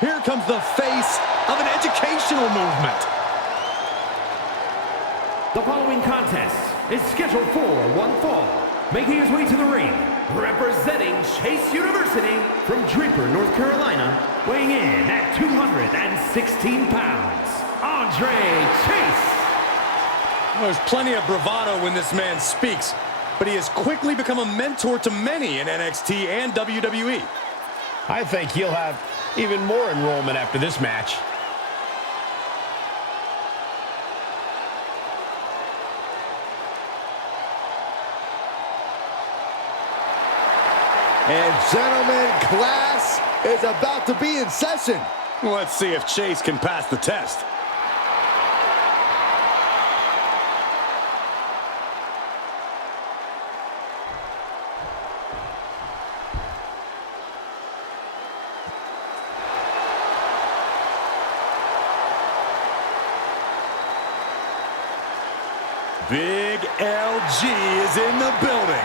Here comes the face of an educational movement. The following contest is scheduled for one fall. Making his way to the ring, representing Chase University from Draper, North Carolina, weighing in at 216 pounds, Andre Chase. There's plenty of bravado when this man speaks, but he has quickly become a mentor to many in NXT and WWE. I think he'll have even more enrollment after this match. And gentlemen, class is about to be in session. Let's see if Chase can pass the test. Big LG is in the building.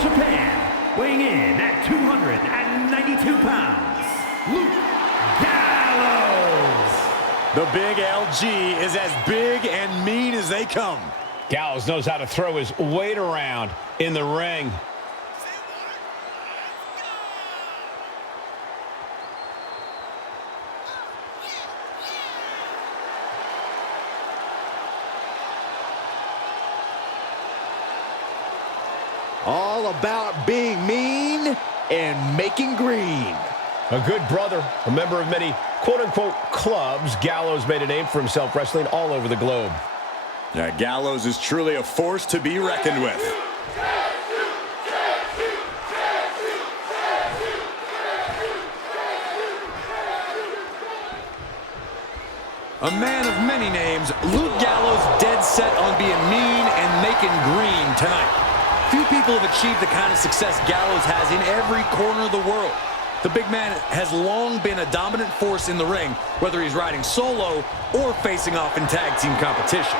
Japan, weighing in at 292 pounds, Luke Gallows. The big LG is as big and mean as they come. Gallows knows how to throw his weight around in the ring. All about being mean and making green. A good brother, a member of many quote-unquote clubs, Gallows made a name for himself wrestling all over the globe. Yeah, Gallows is truly a force to be reckoned with. A man of many names, Luke Gallows dead set on being mean and making green tonight. Few people have achieved the kind of success Gallows has in every corner of the world. The big man has long been a dominant force in the ring, whether he's riding solo or facing off in tag team competition.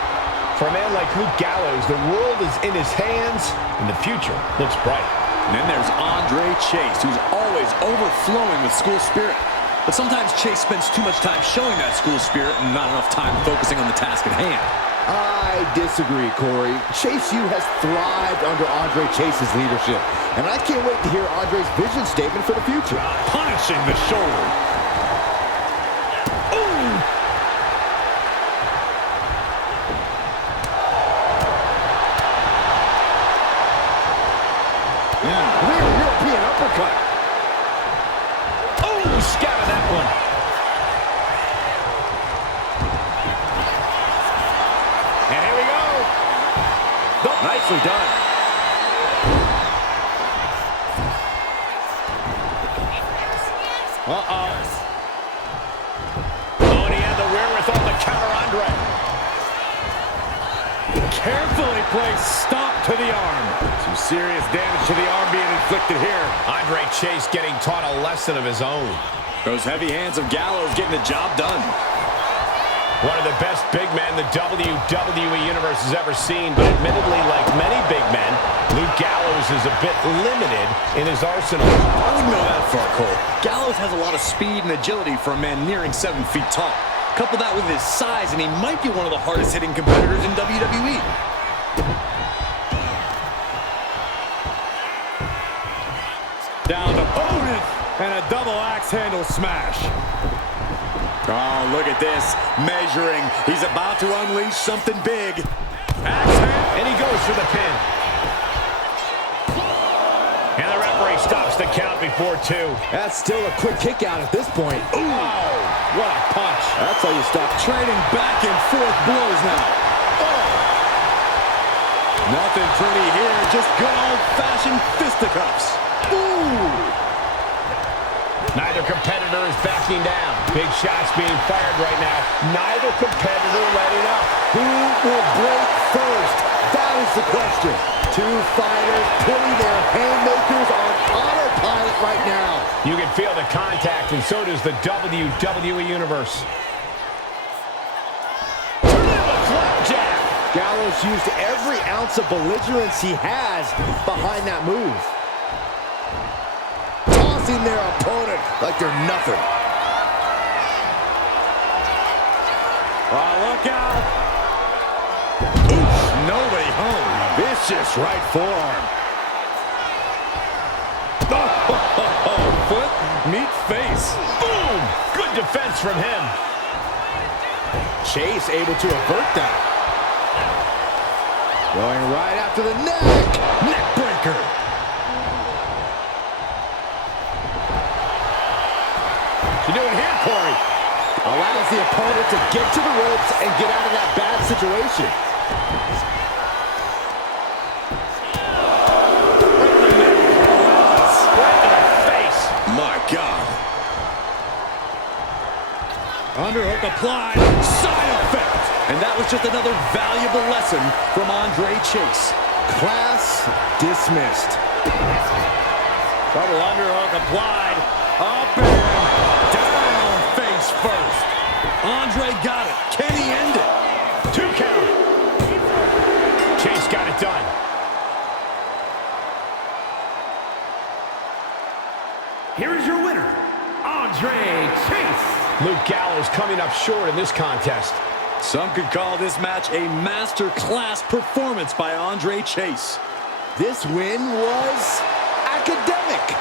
For a man like Luke Gallows, the world is in his hands and the future looks bright. And then there's Andre Chase, who's always overflowing with school spirit. But sometimes Chase spends too much time showing that school spirit and not enough time focusing on the task at hand. I disagree, Corey. Chase U has thrived under Andre Chase's leadership. And I can't wait to hear Andre's vision statement for the future. Punishing the shoulder. Ooh! Rear European uppercut. Oh, scattered that one. And here we go. Nicely done. Uh-oh. Oh, and he had the wherewithal to counter Andre. Carefully placed stomp to the arm. Some serious damage to the arm being inflicted here. Andre Chase getting taught a lesson of his own. Those heavy hands of Gallows getting the job done. One of the best big men the WWE Universe has ever seen, but admittedly, like many big men, Luke Gallows is a bit limited in his arsenal. I wouldn't go that far, Cole. Gallows has a lot of speed and agility for a man nearing 7 feet tall. Couple that with his size, and he might be one of the hardest-hitting competitors in WWE. Down to opponent, and a double axe handle smash. Oh, look at this. Measuring. He's about to unleash something big. Axe handle. And he goes for the pin. And the referee stops the count before 2. That's still a quick kick out at this point. Ooh, what a punch. That's how you stop. Trading back and forth blows now. Oh. Nothing pretty here. Just good old-fashioned fisticuffs. Ooh. Neither competitor is backing down. Big shots being fired right now. Neither competitor letting up. Who will break first? That is the question. Two fighters putting their haymakers on autopilot right now. You can feel the contact, and so does the WWE Universe. Gallows used every ounce of belligerence he has behind that move. Tossing their opponent like they're nothing. Oh, look out. Oof, nobody home. Vicious right forearm. Oh, foot meet face. Boom! Good defense from him. Chase able to avert that. Going right after the neck. Neck breaker. What you doing here, Corey? Allows the opponent to get to the ropes and get out of that bad situation. Right in the face. My God. Underhook applied. Side effect. And that was just another valuable lesson from Andre Chase. Class dismissed. Double underhook applied. Up and down face first. Andre got it. Can he end it? 2 count. Chase got it done. Here is your winner, Andre Chase. Luke Gallows coming up short in this contest. Some could call this match a master-class performance by Andre Chase. This win was academic.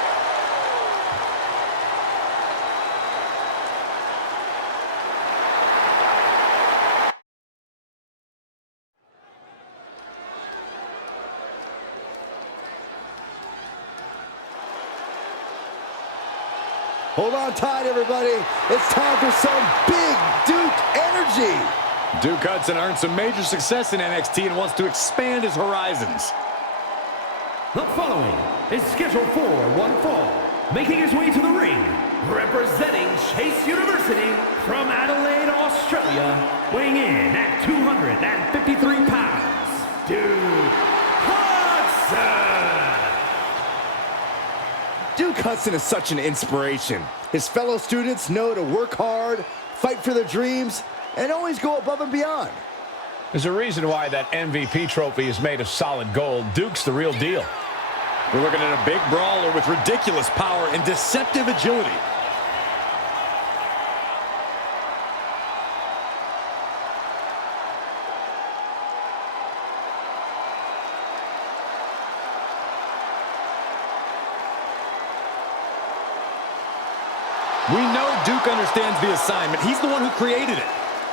Hold on tight, everybody. It's time for some big Duke energy. Duke Hudson earned some major success in NXT and wants to expand his horizons. The following is scheduled for one fall, making his way to the ring, representing Chase University from Adelaide, Australia, weighing in at 253 pounds, Duke Hudson. Duke Hudson is such an inspiration. His fellow students know to work hard, fight for their dreams, and always go above and beyond. There's a reason why that MVP trophy is made of solid gold. Duke's the real deal. We're looking at a big brawler with ridiculous power and deceptive agility. We know Duke understands the assignment. He's the one who created it.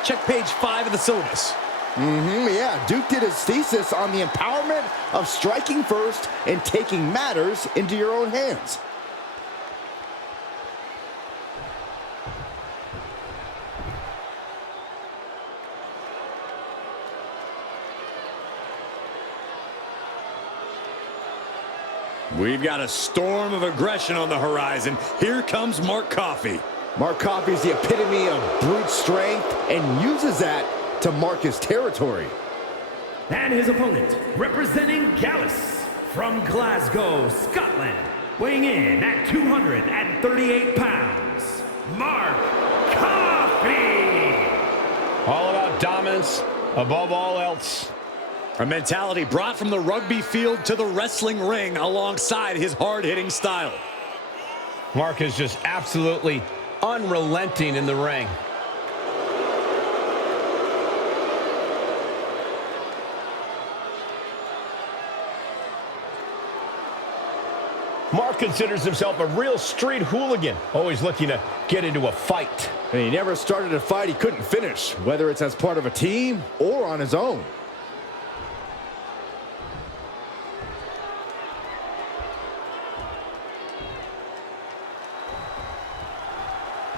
Check page 5 of the syllabus. Yeah, Duke did his thesis on the empowerment of striking first and taking matters into your own hands. We've got a storm of aggression on the horizon. Here comes Mark Coffey. Mark Coffey is the epitome of brute strength and uses that to mark his territory. And his opponent, representing Gallus from Glasgow, Scotland, weighing in at 238 pounds, Mark Coffey. All about dominance above all else. A mentality brought from the rugby field to the wrestling ring alongside his hard-hitting style. Mark is just absolutely unrelenting in the ring. Mark considers himself a real street hooligan, always looking to get into a fight. And he never started a fight he couldn't finish, whether it's as part of a team or on his own.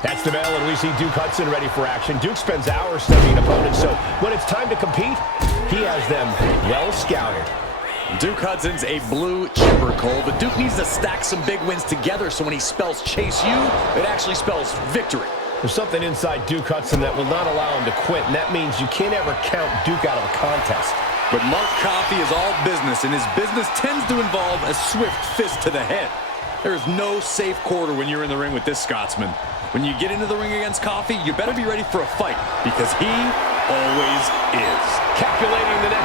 That's the bell, and we see Duke Hudson ready for action. Duke spends hours studying opponents, so when it's time to compete, he has them well scouted. Duke Hudson's a blue chipper, Cole, but Duke needs to stack some big wins together so when he spells Chase U, it actually spells victory. There's something inside Duke Hudson that will not allow him to quit, and that means you can't ever count Duke out of a contest. But Mark Coffey is all business, and his business tends to involve a swift fist to the head. There is no safe quarter when you're in the ring with this Scotsman. When you get into the ring against Coffey, you better be ready for a fight, because he always is. Calculating the next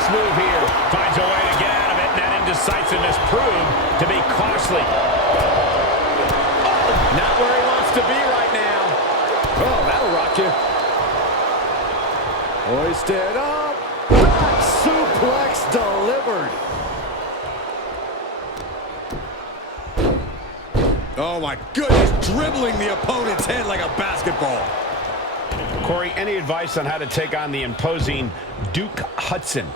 decisiveness proved to be costly. Not where he wants to be right now. Oh, that'll rock you. Hoisted up. Back suplex delivered. Oh, my goodness. Dribbling the opponent's head like a basketball. Corey, any advice on how to take on the imposing Duke Hudson?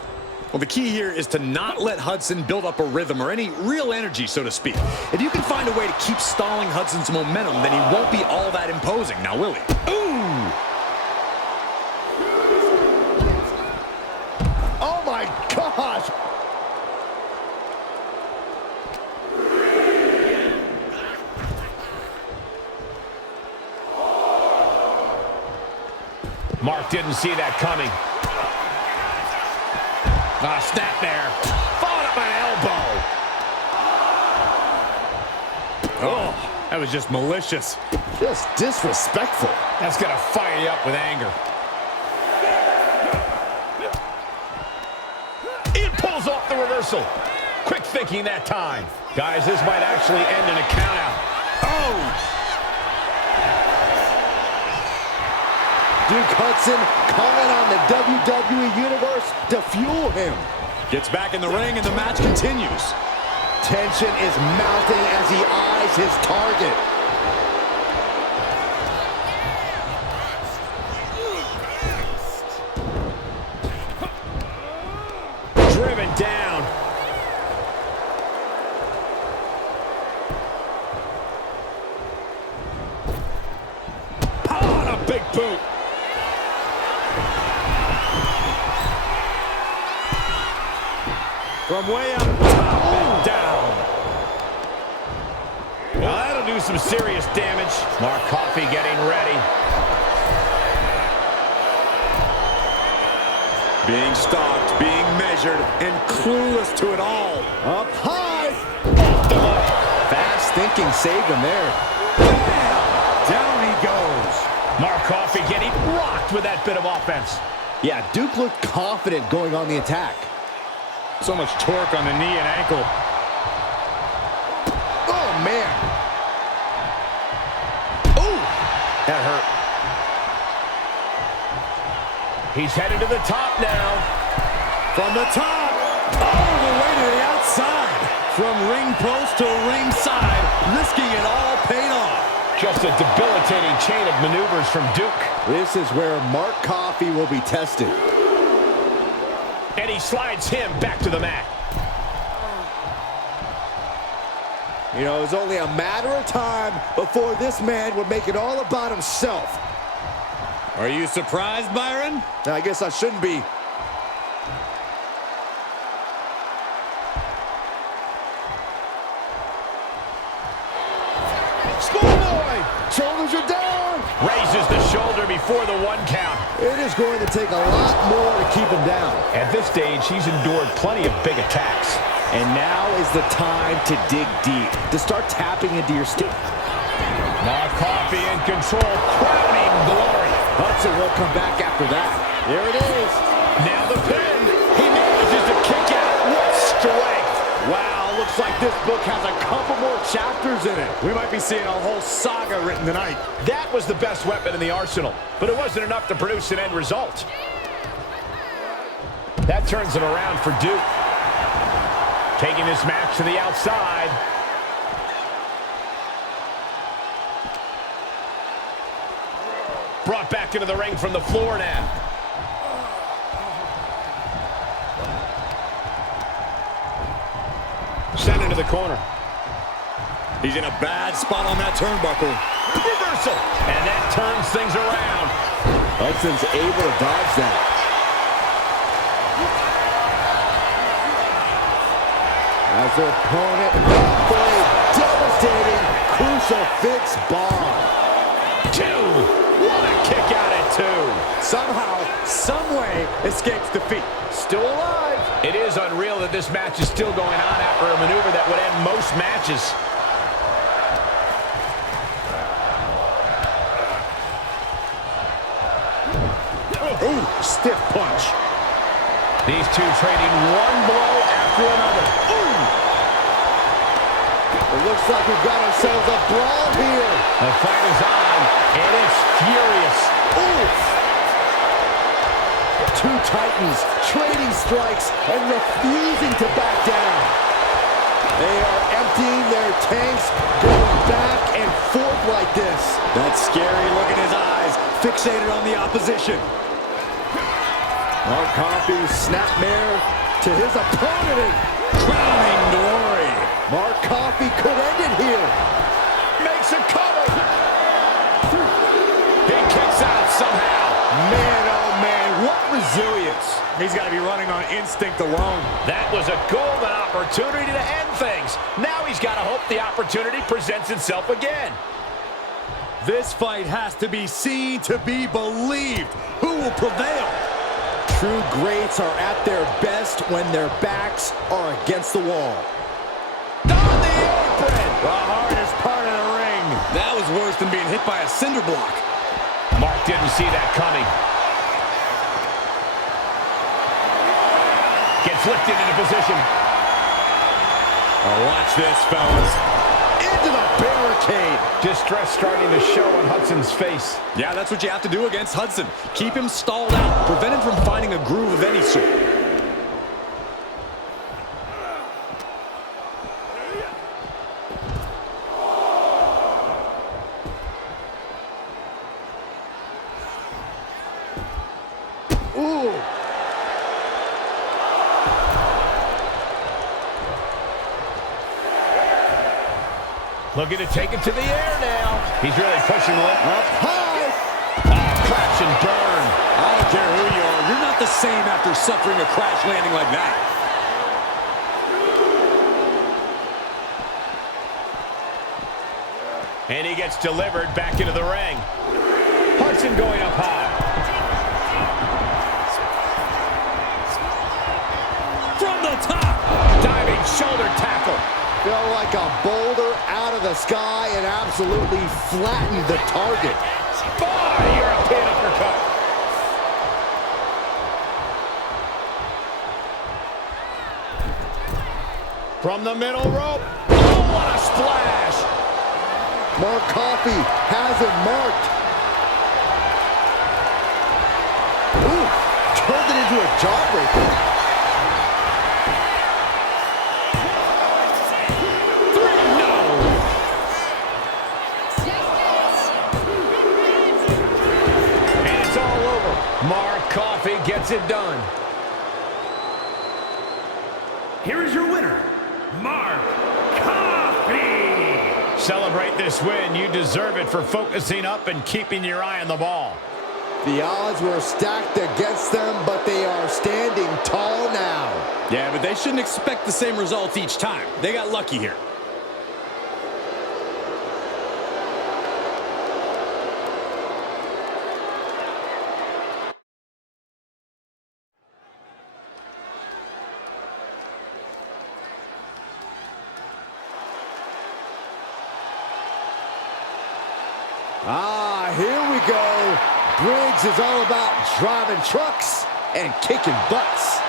Well, the key here is to not let Hudson build up a rhythm or any real energy, so to speak. If you can find a way to keep stalling Hudson's momentum, then he won't be all that imposing. Now, will he? Ooh! Oh, my gosh. Mark didn't see that coming. Ah, snap there. Followed up an elbow. Oh, that was just malicious. Just disrespectful. That's going to fire you up with anger. It pulls off the reversal. Quick thinking that time. Guys, this might actually end in a countout. Oh! Duke Hudson calling on the WWE Universe to fuel him. Gets back in the ring and the match continues. Tension is mounting as he eyes his target. Driven down. Oh, and a big boot. From way up top and down. Well, that'll do some serious damage. Mark Coffey getting ready. Being stalked, being measured, and clueless to it all. Up high. Off the mark. Fast thinking saved him there. Bam! Down he goes. Mark Coffey getting rocked with that bit of offense. Yeah, Duke looked confident going on the attack. So much torque on the knee and ankle. Oh, man. Ooh, that hurt. He's headed to the top now. From the top, all the way to the outside. From ring post to ringside, risking it all paid off. Just a debilitating chain of maneuvers from Duke. This is where Mark Coffey will be tested. And he slides him back to the mat. You know, it was only a matter of time before this man would make it all about himself. Are you surprised, Byron? I guess I shouldn't be. Schoolboy! Shoulders are down. Raises the shoulder before the 1 count. It is going to take a lot more to keep him down. At this stage, he's endured plenty of big attacks. And now is the time to dig deep, to start tapping into your stick. Mark Coffey in control, crowning glory. Hudson won't come back after that. There it is. Now the pin. He manages to kick out. What strength. Wow, looks like this book has a couple more chapters in it. We might be seeing a whole saga written tonight. That was the best weapon in the arsenal, but it wasn't enough to produce an end result. That turns it around for Duke. Taking this match to the outside. Brought back into the ring from the floor now. Sent into the corner. He's in a bad spot on that turnbuckle. Reversal. And that turns things around. Hudson's able to dodge that. As their opponent for a devastating crucifix bomb. 2. What a kick out at 2. Somehow, someway, escapes defeat. Still alive. It is unreal that this match is still going on after a maneuver that would end most matches. Ooh, stiff punch. These two trading one blow after another. Ooh! It looks like we've got ourselves a brawl here. The fight is on, and it's furious. Oof. Two titans trading strikes and refusing to back down. They are emptying their tanks, going back and forth like this. That scary look in his eyes, fixated on the opposition. Mark Coffey's snapmare to his opponent. Crowning glory. Mark Coffey could end it here. Makes a cover. He kicks out somehow. Man, oh man, what resilience. He's got to be running on instinct alone. That was a golden opportunity to end things. Now he's got to hope the opportunity presents itself again. This fight has to be seen to be believed. Who will prevail? True greats are at their best when their backs are against the wall. On the apron. The hardest part of the ring. That was worse than being hit by a cinder block. Mark didn't see that coming. Gets lifted into position. Oh, watch this, fellas. Into the barricade. Distress starting to show on Hudson's face. Yeah, that's what you have to do against Hudson. Keep him stalled out. Prevent him from finding a groove of any sort. Ooh. Looking to take it to the air now. He's really pushing it. Up high. Oh, crash and burn. I don't care who you are. You're not the same after suffering a crash landing like that. And he gets delivered back into the ring. Hudson going up high. From the top. Diving shoulder tackle. Fell like a boulder out of the sky and absolutely flattened the target. Boy, European uppercut. From the middle rope. Oh, what a splash. Mark Coffey has it marked. Ooh, turned it into a jawbreaker. Mark Coffey gets it done. Here is your winner, Mark Coffey. Celebrate this win. You deserve it for focusing up and keeping your eye on the ball. The odds were stacked against them, but they are standing tall now. Yeah, but they shouldn't expect the same results each time. They got lucky here. Ah, here we go. Briggs is all about driving trucks and kicking butts.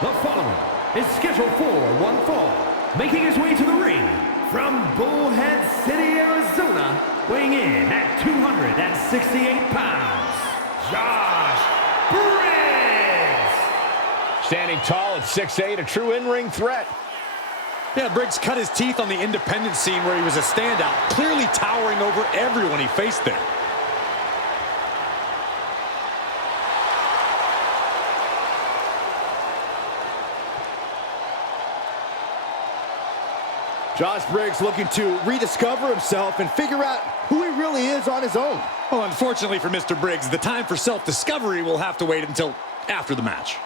The following is scheduled for one fall, making his way to the ring from Bullhead City, Arizona, weighing in at 268 pounds, Josh Briggs. Standing tall at 6'8", a true in-ring threat. Yeah, Briggs cut his teeth on the independent scene where he was a standout, clearly towering over everyone he faced there. Josh Briggs looking to rediscover himself and figure out who he really is on his own. Well, unfortunately for Mr. Briggs, the time for self-discovery will have to wait until after the match.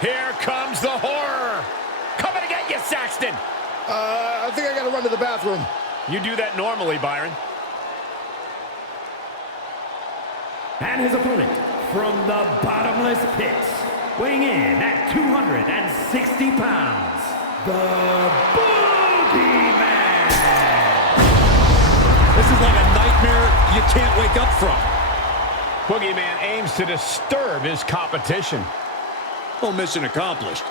Here comes the horror. Coming to get you, Saxton. I think I gotta run to the bathroom. You do that normally, Byron. And his opponent from the bottomless pits, weighing in at 260 pounds, the Boogeyman. This is like a nightmare you can't wake up from. Boogeyman aims to disturb his competition. Well, mission accomplished.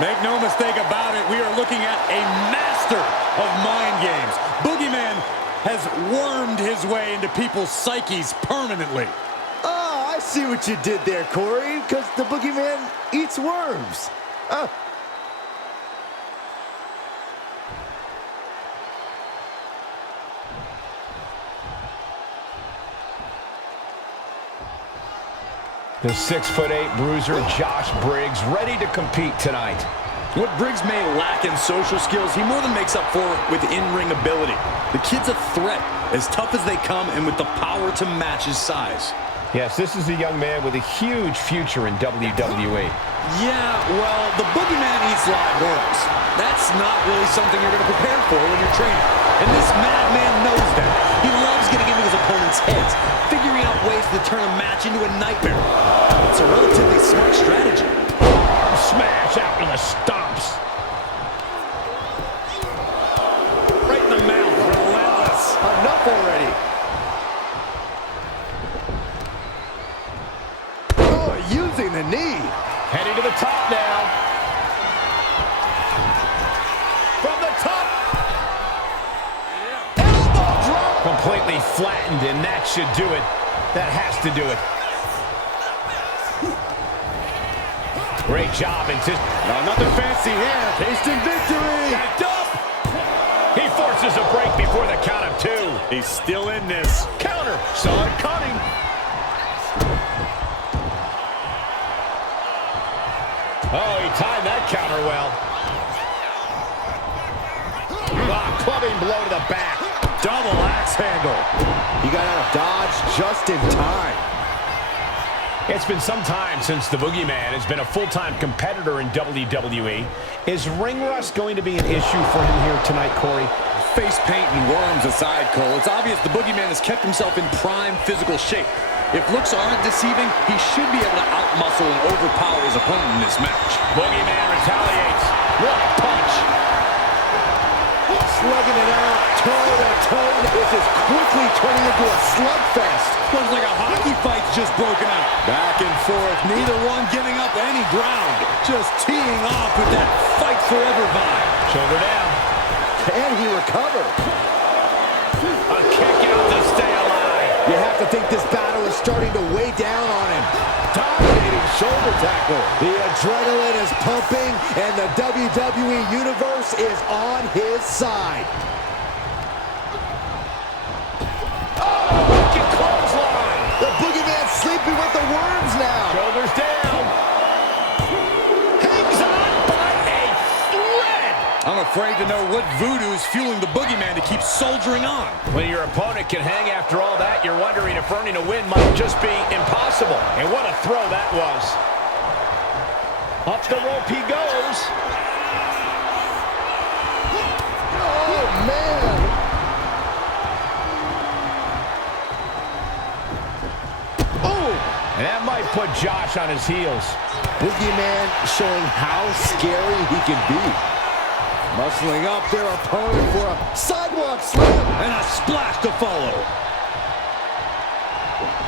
Make no mistake about it, we are looking at a master of mind games. Boogeyman has wormed his way into people's psyches permanently. Oh, I see what you did there, Corey, because the Boogeyman eats worms. The 6'8" bruiser Josh Briggs ready to compete tonight. What Briggs may lack in social skills, he more than makes up for with in-ring ability. The kid's a threat, as tough as they come and with the power to match his size. Yes, this is a young man with a huge future in WWE. Yeah, well, the Boogeyman eats live worms. That's not really something you're going to prepare for when you're training. And this madman knows that. He loves getting into his opponent's heads, figuring out ways to turn a match into a nightmare. It's a relatively smart strategy. Arm smash out to the stomps. Right in the mouth, relentless. Enough already. Oh, using the knee. Heading to the top now. From the top. Elbow drop. Completely flattened, and that should do it. That has to do it. Great job. Nothing fancy here. Tasting victory. Backed up. He forces a break before the count of 2. He's still in this. Counter. Saw it coming. Oh, he timed that counter well. Clubbing blow to the back. Double axe handle. He got out of dodge just in time. It's been some time since the Boogeyman has been a full-time competitor in WWE. Is ring rust going to be an issue for him here tonight, Corey? Face paint and worms aside, Cole, it's obvious the Boogeyman has kept himself in prime physical shape. If looks aren't deceiving, he should be able to outmuscle and overpower his opponent in this match. Boogeyman retaliates. What a punch. Slugging it out, toe-to-toe. This is quickly turning into a slugfest. Looks like a hockey fight's just broken out. Back and forth, neither one giving up any ground. Just teeing off with that fight forever vibe. Shoulder down. Can he recover? A kick out to stay alive. You have to think this battle is starting to weigh down on him. Dominating shoulder tackle. The adrenaline is pumping, and the WWE Universe is on his side. Oh, wicked clothesline. The Boogeyman sleeping with the worms now. Shoulders down. Hangs on by a thread. I'm afraid to know what voodoo is fueling the Boogeyman to keep soldiering on. When your opponent can hang after all that, you're wondering if earning a win might just be impossible. And what a throw that was. Up the rope he goes. Oh, man. Oh! And that might put Josh on his heels. Boogeyman showing how scary he can be. Muscling up their opponent for a sidewalk slam. And a splash to follow.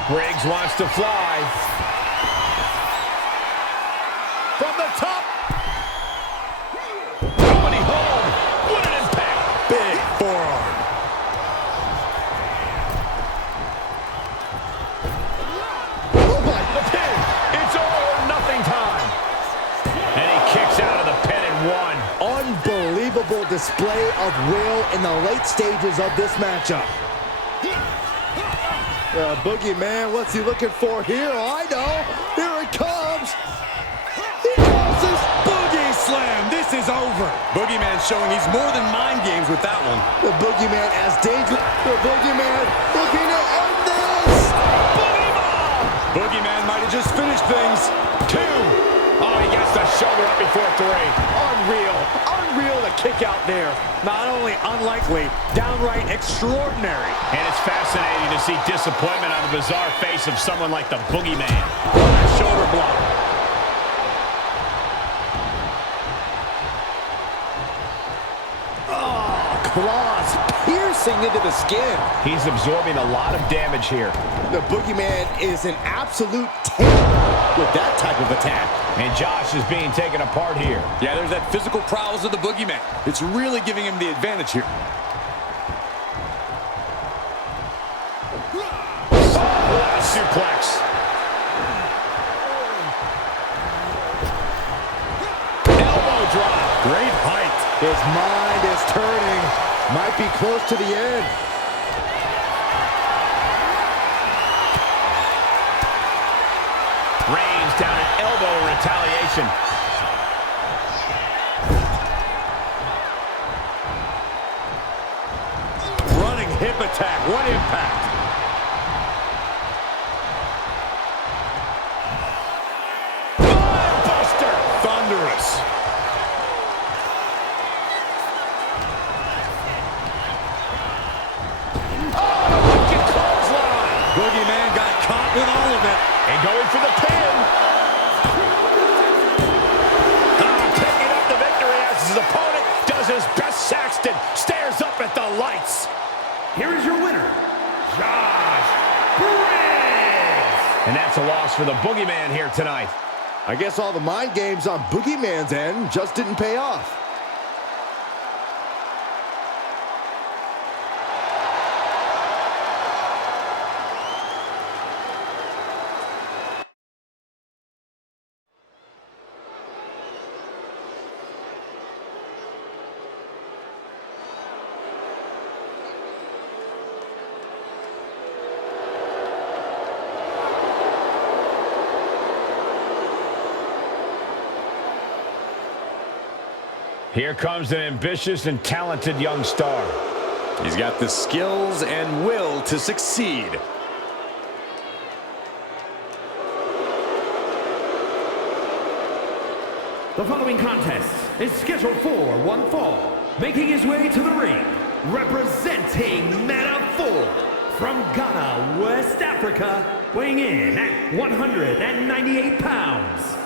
Briggs wants to fly. From the top. Comedy home. What an impact. Big forearm. Oh, my. The pin. It's all or nothing time. And he kicks out of the pin and won. Unbelievable display of will in the late stages of this matchup. Boogeyman, what's he looking for here? Oh, I know. Here it comes. He crosses. Boogie slam. This This is over. Boogeyman showing he's more than mind games with that one. The Boogeyman as dangerous. The Boogeyman looking to end this. Boogeyman might have just finished things. 2. Oh, he gets the shoulder up before 3. Unreal. Unreal to kick out there. Not only unlikely, downright extraordinary. And it's fascinating to see disappointment on the bizarre face of someone like the Boogeyman. Shoulder block. Claws piercing into the skin. He's absorbing a lot of damage here. The Boogeyman is an absolute terror with that type of attack. And Josh is being taken apart here. Yeah, there's that physical prowess of the Boogeyman. It's really giving him the advantage here. Suplex. Elbow drop. Great height. His mind is turning. Might be close to the end. Reigns down an elbow in retaliation. Running hip attack. What impact. Buster. Thunderous. Boogeyman got caught with all of it. And going for the pin. Picking up the victory as his opponent does his best. Saxton stares up at the lights. Here is your winner, Josh Briggs. And that's a loss for the Boogeyman here tonight. I guess all the mind games on Boogeyman's end just didn't pay off. Here comes an ambitious and talented young star. He's got the skills and will to succeed. The following contest is scheduled for one fall. Making his way to the ring, representing Meta-Four from Ghana, West Africa, weighing in at 198 pounds,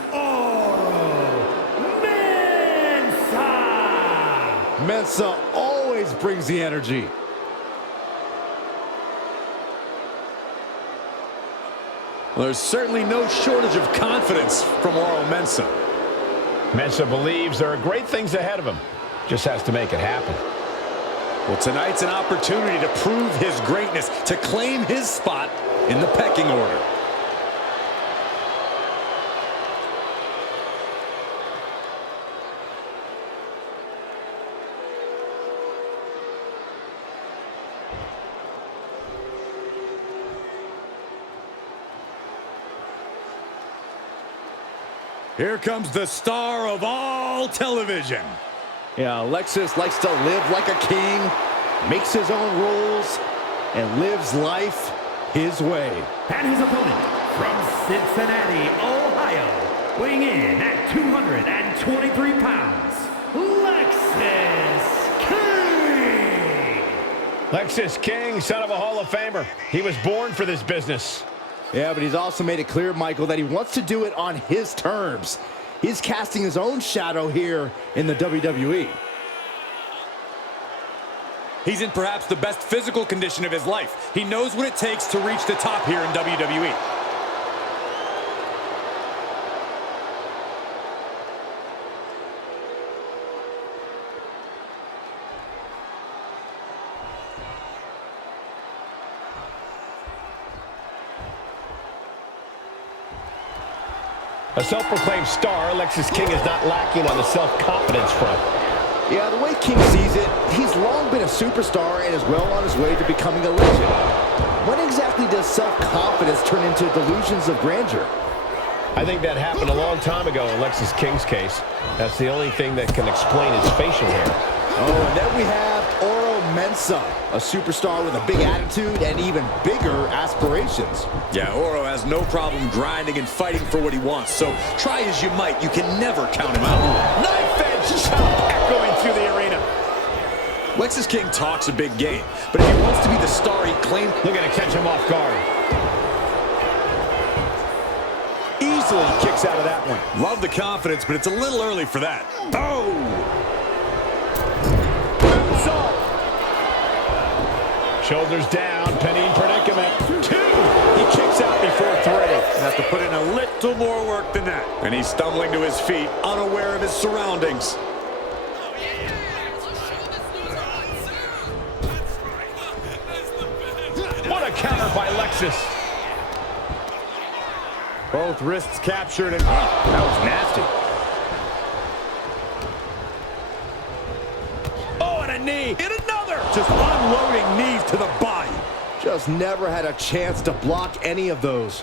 Mensa always brings the energy. Well, there's certainly no shortage of confidence from Oro Mensah. Mensah believes there are great things ahead of him. Just has to make it happen. Well, tonight's an opportunity to prove his greatness, to claim his spot in the pecking order. Here comes the star of all television. Yeah, Alexis likes to live like a king, makes his own rules, and lives life his way. And his opponent from Cincinnati, Ohio, weighing in at 223 pounds, Lexis King. Lexis King, son of a Hall of Famer. He was born for this business. Yeah, but he's also made it clear, Michael, that he wants to do it on his terms. He's casting his own shadow here in the WWE. He's in perhaps the best physical condition of his life. He knows what it takes to reach the top here in WWE. A self-proclaimed star, Lexis King is not lacking on the self-confidence front. Yeah, the way King sees it, he's long been a superstar and is well on his way to becoming a legend. When exactly does self-confidence turn into delusions of grandeur? I think that happened a long time ago in Lexis King's case. That's the only thing that can explain his facial hair. Oh, and then we have Oro Mensah, a superstar with a big attitude and even bigger aspirations. Yeah, Oro has no problem grinding and fighting for what he wants. So try as you might, you can never count him out. Knife edge chop echoing through the arena. Lexis King talks a big game, but if he wants to be the star he claimed... Looking to catch him off guard. Easily kicks out of that one. Love the confidence, but it's a little early for that. Oh! Shoulders down, pinning predicament. 2. He kicks out before 3. Has to put in a little more work than that. And he's stumbling to his feet, unaware of his surroundings. What a counter by Lexis. Both wrists captured, and that was nasty. Oh, and a knee. And another. Just unloading knees to the body. Just never had a chance to block any of those.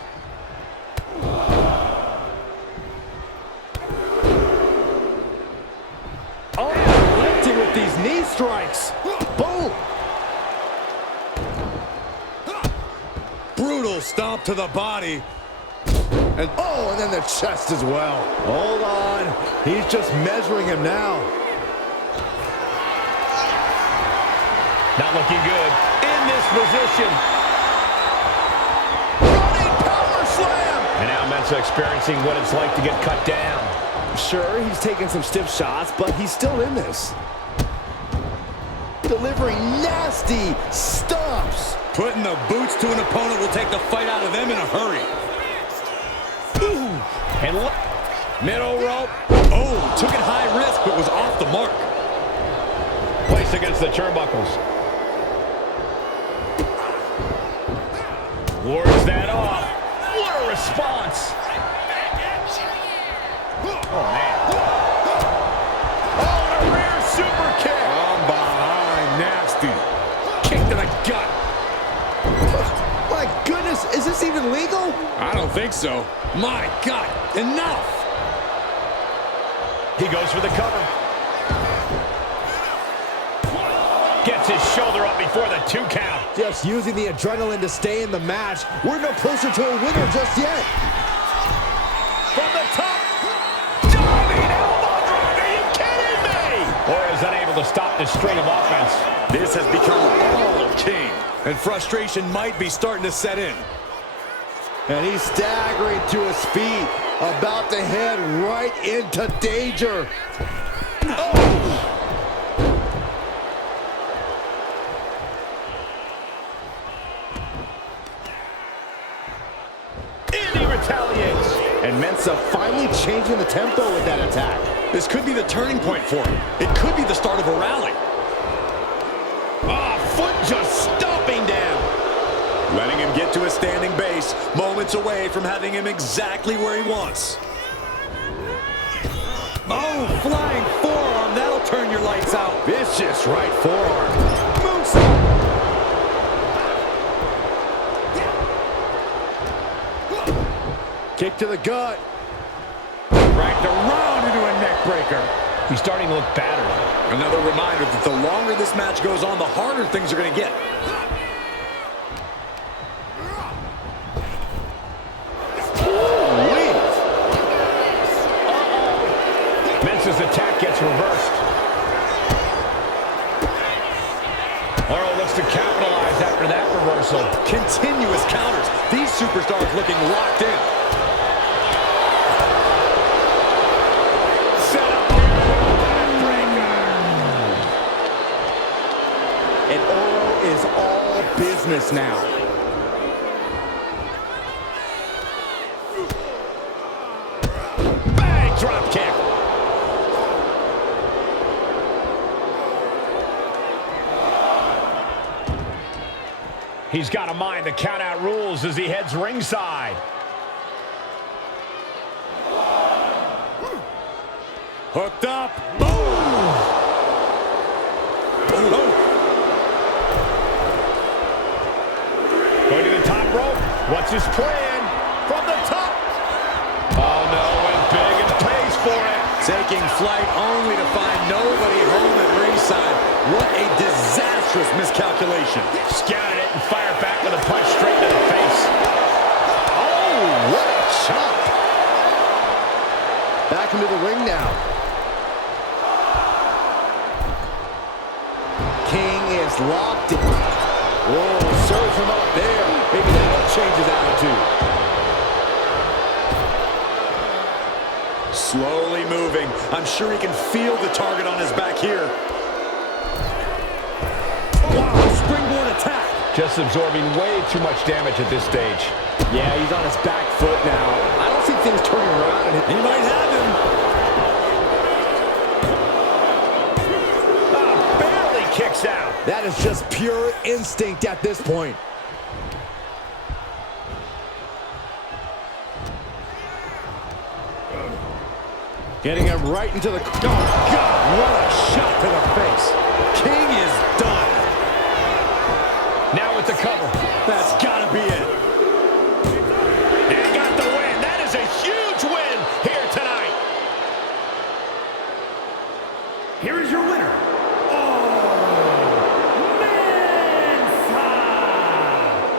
Oh, lifting with these knee strikes. Boom. Brutal stomp to the body. And then the chest as well. Hold on. He's just measuring him now. Not looking good. In this position. Running power slam. And now Mensah experiencing what it's like to get cut down. Sure, he's taking some stiff shots, but he's still in this. Delivering nasty stomps. Putting the boots to an opponent will take the fight out of them in a hurry. Ooh. And look. Middle rope. Oh, took it high risk, but was off the mark. Placed against the turnbuckles. Wards that off. What a response. Oh, man. Oh, a rear super kick. From behind, nasty. Kick to the gut. My goodness, is this even legal? I don't think so. My God, enough. He goes for the cover. Gets his shoulder up before the 2 count. Just using the adrenaline to stay in the match. We're no closer to a winner just yet. From the top. Diving elbow drop. Are you kidding me? Or is unable to stop this string of offense. This has become all of King. And frustration might be starting to set in. And he's staggering to his feet, about to head right into danger. Oh! And he retaliates. And Mensah finally changing the tempo with that attack. This could be the turning point for him. It could be the start of a rally. Foot just stomping down. Letting him get to a standing base, moments away from having him exactly where he wants. Oh, flying forearm, that'll turn your lights out. Vicious right forearm. Moonsault. Kick to the gut. Racked around into a neck breaker. He's starting to look battered. Another reminder that the longer this match goes on, the harder things are going to get. Mensah's attack gets reversed. Oro looks to capitalize after that reversal. Continuous counters. These superstars looking locked in. Set up. And Oro is all business now. Bang! Drop kick. He's got to mind the count-out rules as he heads ringside. Hooked up. Boom! Oh. Going to the top rope. What's his plan? From the top. flight only to find nobody home at ringside. What a disastrous miscalculation. Scouted it and fired back with a punch straight to the face. Oh, what a chop. Back into the ring now. King is locked in. Whoa, serves him up there. Maybe that'll change his attitude. Slowly moving. I'm sure he can feel the target on his back here. Wow, springboard attack. Just absorbing way too much damage at this stage. Yeah, he's on his back foot now. I don't see things turning around. And He might have him. Barely kicks out. that is just pure instinct at this point. Getting him right into the... Oh, God, what a shot to the face. King is done. Now with the cover. That's got to be it. And got the win. That is a huge win here tonight. Here is your winner.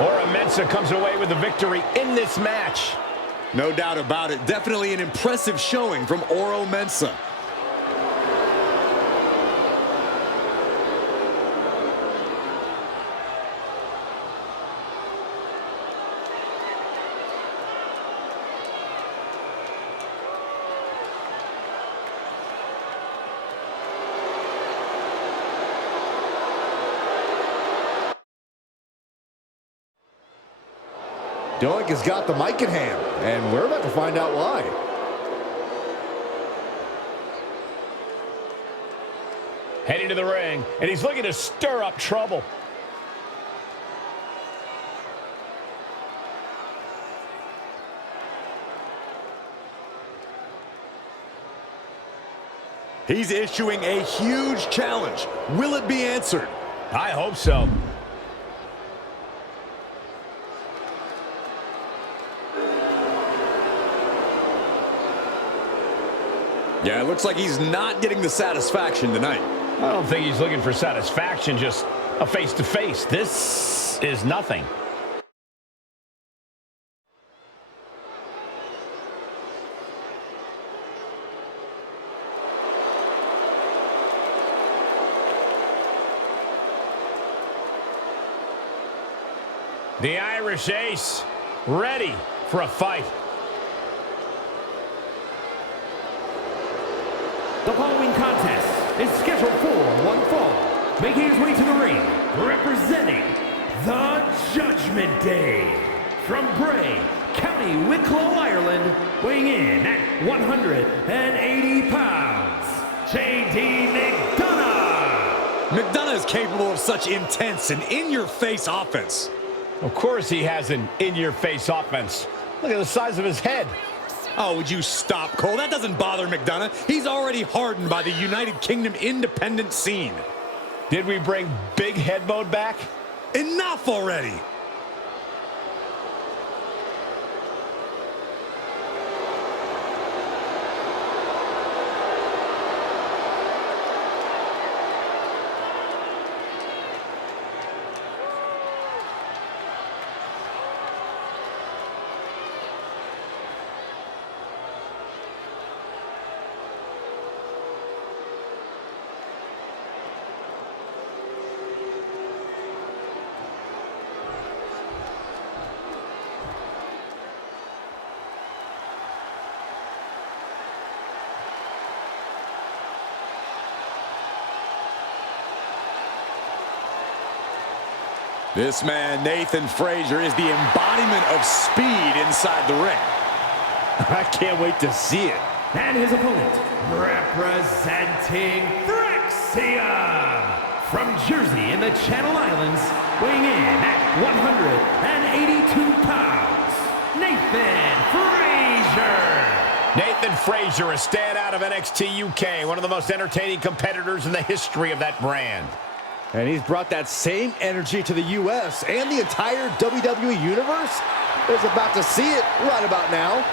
Ora Mensah comes away with the victory in this match. No doubt about it. Definitely an impressive showing from Oro Mensah. Doink has got the mic in hand, and we're about to find out why. Heading to the ring, and he's looking to stir up trouble. He's issuing a huge challenge. Will it be answered? I hope so. Yeah, it looks like he's not getting the satisfaction tonight. I don't think he's looking for satisfaction, just a face-to-face. This is nothing. The Irish Ace, ready for a fight. The following contest is scheduled for one fall. Making his way to the ring, representing the Judgment Day. From Bray, County Wicklow, Ireland, weighing in at 180 pounds, J.D. McDonough. McDonough is capable of such intense and in-your-face offense. Of course he has an in-your-face offense. Look at the size of his head. Oh, would you stop, Cole? That doesn't bother McDonough. He's already hardened by the United Kingdom independent scene. Did we bring big head mode back? Enough already! This man, Nathan Frazier, is the embodiment of speed inside the ring. I can't wait to see it. And his opponent, representing Thraxium. From Jersey in the Channel Islands, weighing in at 182 pounds, Nathan Frazier. Nathan Frazier, a standout of NXT UK, one of the most entertaining competitors in the history of that brand. And he's brought that same energy to the U.S. and the entire WWE Universe is about to see it right about now.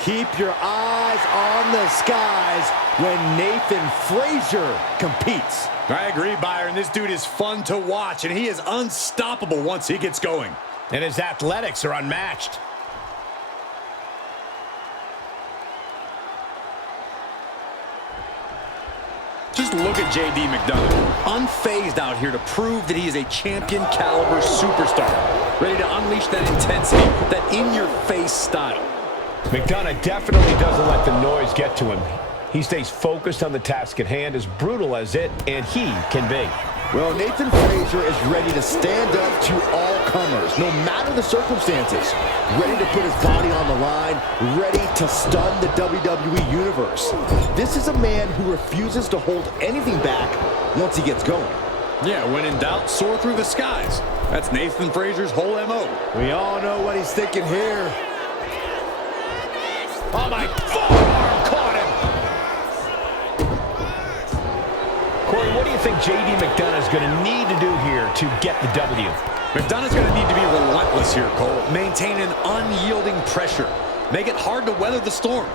Keep your eyes on the skies when Nathan Frazier competes. I agree, Byron. This dude is fun to watch, and he is unstoppable once he gets going. And his athletics are unmatched. Just look at J.D. McDonough, unfazed out here to prove that he is a champion-caliber superstar, ready to unleash that intensity, that in-your-face style. McDonough definitely doesn't let the noise get to him. He stays focused on the task at hand, as brutal as it and he can be. Well, Nathan Frazier is ready to stand up to all comers, no matter the circumstances. Ready to put his body on the line, ready to stun the WWE Universe. This is a man who refuses to hold anything back once he gets going. Yeah, when in doubt, soar through the skies. That's Nathan Frazier's whole M.O. We all know what he's thinking here. Oh, my forearm caught him. Corey, what do you think J.D. McDonough is going to need to do here to get the W? McDonough's going to need to be relentless here, Cole. Maintain an unyielding pressure. Make it hard to weather the storm.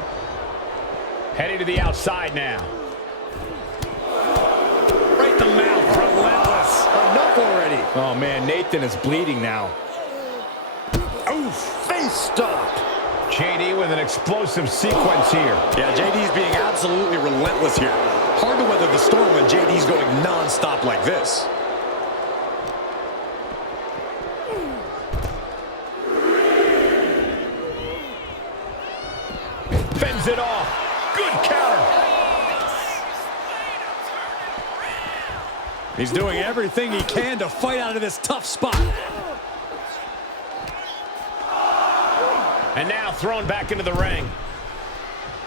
Heading to the outside now. Right the mouth, relentless. Enough already. Oh, man, Nathan is bleeding now. Oh, face stop. J.D. with an explosive sequence here. Yeah, JD's being absolutely relentless here. Hard to weather the storm when JD's going non-stop like this. Fends it off. Good counter. He's doing everything he can to fight out of this tough spot. And now thrown back into the ring.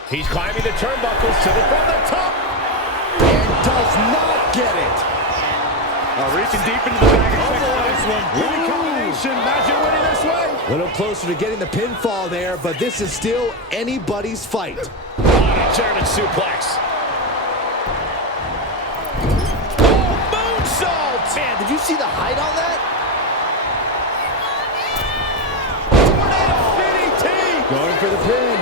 He's climbing the turnbuckles to the from the top. And does not get it. Reaching deep into the bag. Nice one. Good combination. Imagine winning this way. A little closer to getting the pinfall there, but this is still anybody's fight. German suplex. Oh, moonsault! Man, did you see the height on that? Going for the pin.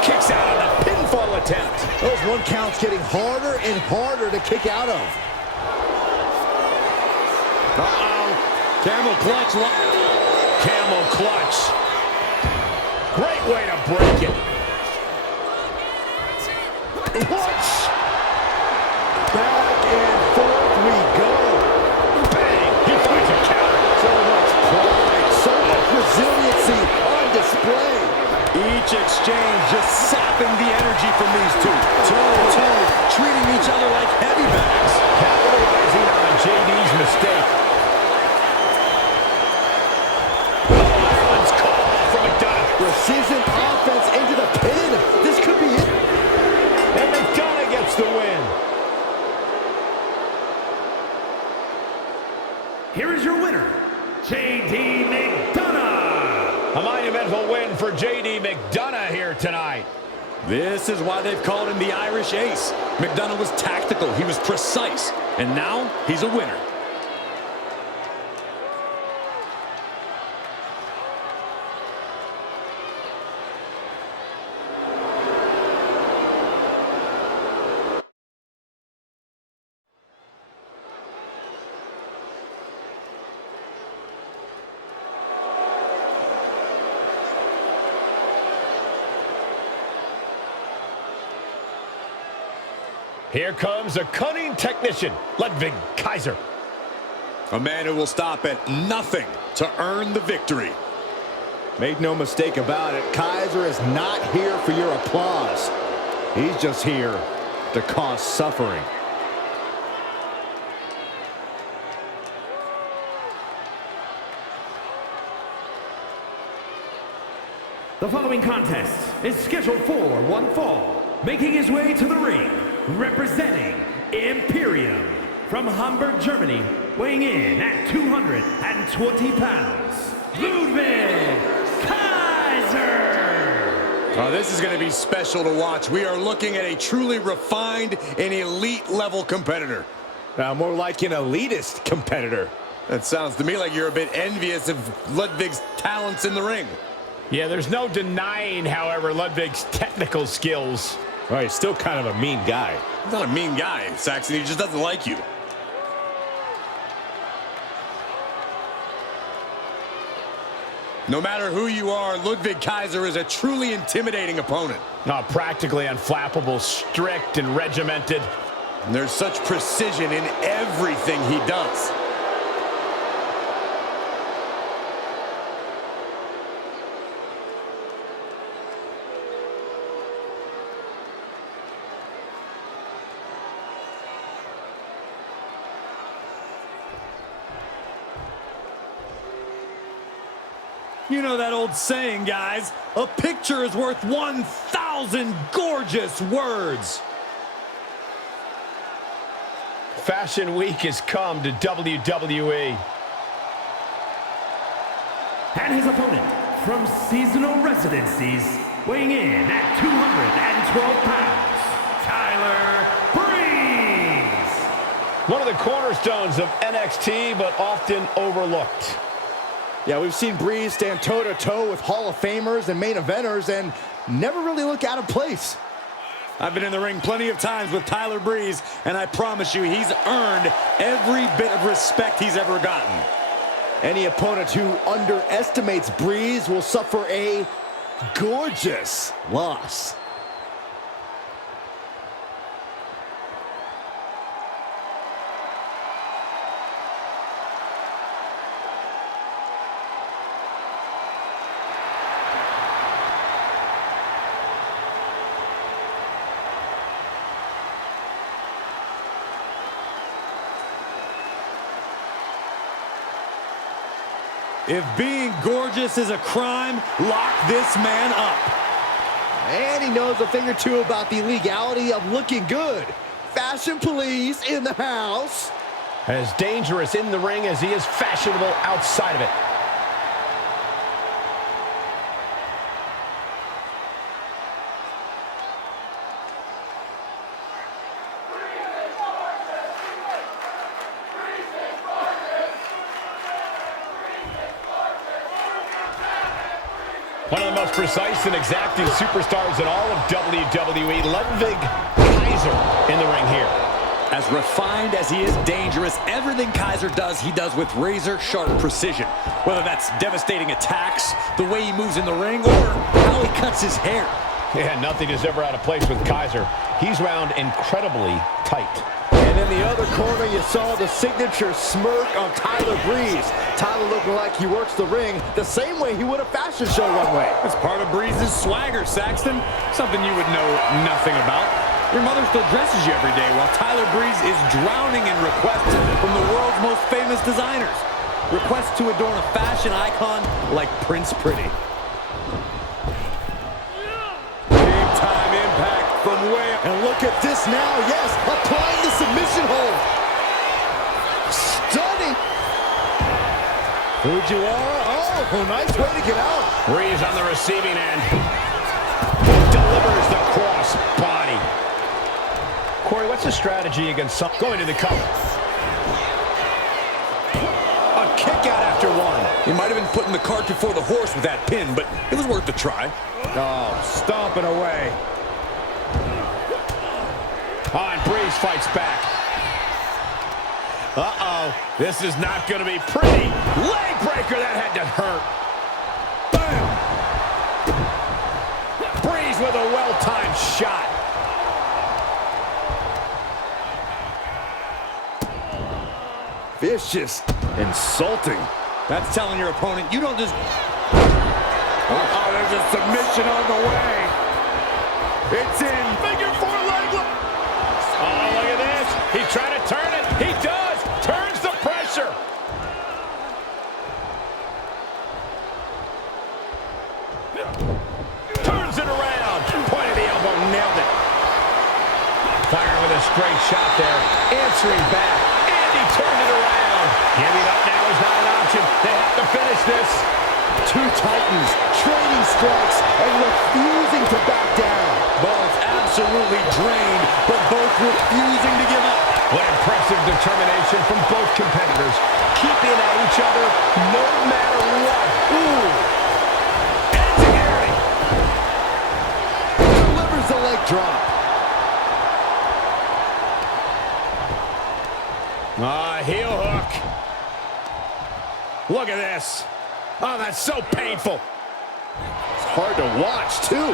Kicks out on the pinfall attempt. Those one counts getting harder and harder to kick out of. Uh-oh. Camel clutch. Camel clutch. Great way to break it. Clutch. Back and forth we go. Bang! He finds a counter. So much pride, so much resiliency on display. Each exchange just sapping the energy from these two. Toe-to-toe, treating each other like heavy bags. Capitalizing on JD's mistake. Ireland's call from McDonough. Precision offense into the pin. This could be it. And McDonough gets the win. Here is your winner, J.D. McDonough. A monumental win for J.D. McDonough here tonight. This is why they've called him the Irish Ace. McDonough was tactical, he was precise, and now he's a winner. Here comes a cunning technician, Ludwig Kaiser. A man who will stop at nothing to earn the victory. Make no mistake about it, Kaiser is not here for your applause. He's just here to cause suffering. The following contest is scheduled for one fall. Making his way to the ring, representing Imperium from Hamburg, Germany, weighing in at 220 pounds, Ludwig Kaiser! Oh, this is going to be special to watch. We are looking at a truly refined and elite-level competitor. More like an elitist competitor. That sounds to me like you're a bit envious of Ludwig's talents in the ring. Yeah, there's no denying, however, Ludwig's technical skills. Well, he's still kind of a mean guy. He's not a mean guy, Saxon. He just doesn't like you. No matter who you are, Ludwig Kaiser is a truly intimidating opponent. Practically unflappable, strict and regimented. And there's such precision in everything he does. You know that old saying, guys, a picture is worth 1,000 gorgeous words. Fashion Week has come to WWE. And his opponent, from seasonal residencies, weighing in at 212 pounds, Tyler Breeze. One of the cornerstones of NXT, but often overlooked. Yeah, we've seen Breeze stand toe-to-toe with Hall of Famers and main eventers and never really look out of place. I've been in the ring plenty of times with Tyler Breeze, and I promise you, he's earned every bit of respect he's ever gotten. Any opponent who underestimates Breeze will suffer a gorgeous loss. If being gorgeous is a crime, lock this man up. And he knows a thing or two about the legality of looking good. Fashion police in the house. As dangerous in the ring as he is fashionable outside of it. One of the most precise and exacting superstars in all of WWE, Ludwig Kaiser in the ring here. As refined as he is dangerous, everything Kaiser does, he does with razor-sharp precision. Whether that's devastating attacks, the way he moves in the ring, or how he cuts his hair. Yeah, nothing is ever out of place with Kaiser. He's wound incredibly tight. And in the other corner, you saw the signature smirk on Tyler Breeze. Tyler looking like he works the ring the same way he would a fashion show runway. That's part of Breeze's swagger, Saxton. Something you would know nothing about. Your mother still dresses you every day, while Tyler Breeze is drowning in requests from the world's most famous designers. Requests to adorn a fashion icon like Prince Pretty. Big time impact from way up. And look at this now, yes, applying the submission hold. Stunning. Fujiwara, oh, nice way to get out. Breeze on the receiving end. Delivers the cross body. Corey, what's the strategy against some going to the cover? A kick out after one. He might have been putting the cart before the horse with that pin, but it was worth a try. Oh, stomping away. Oh, and Breeze fights back. Uh-oh. This is not going to be pretty. Leg breaker, that had to hurt. Boom. Breeze with a well-timed shot. Vicious, insulting. That's telling your opponent you don't just... Oh, there's a submission on the way. It's in. Figure four leg lock. Oh, look at this. He's trying to turn it. He does. Turns the pressure. Turns it around. Point of the elbow. Nailed it. Fire with a straight shot there. Answering back. And he turned it around. Giving up now is not an option. They have to finish this. Two titans trading strikes and refusing to back down. Both absolutely drained, but both refusing to give up. What impressive determination from both competitors. Keeping at each other no matter what. Ooh. And drop. Heel hook. Look at this. Oh, that's so painful. It's hard to watch, too.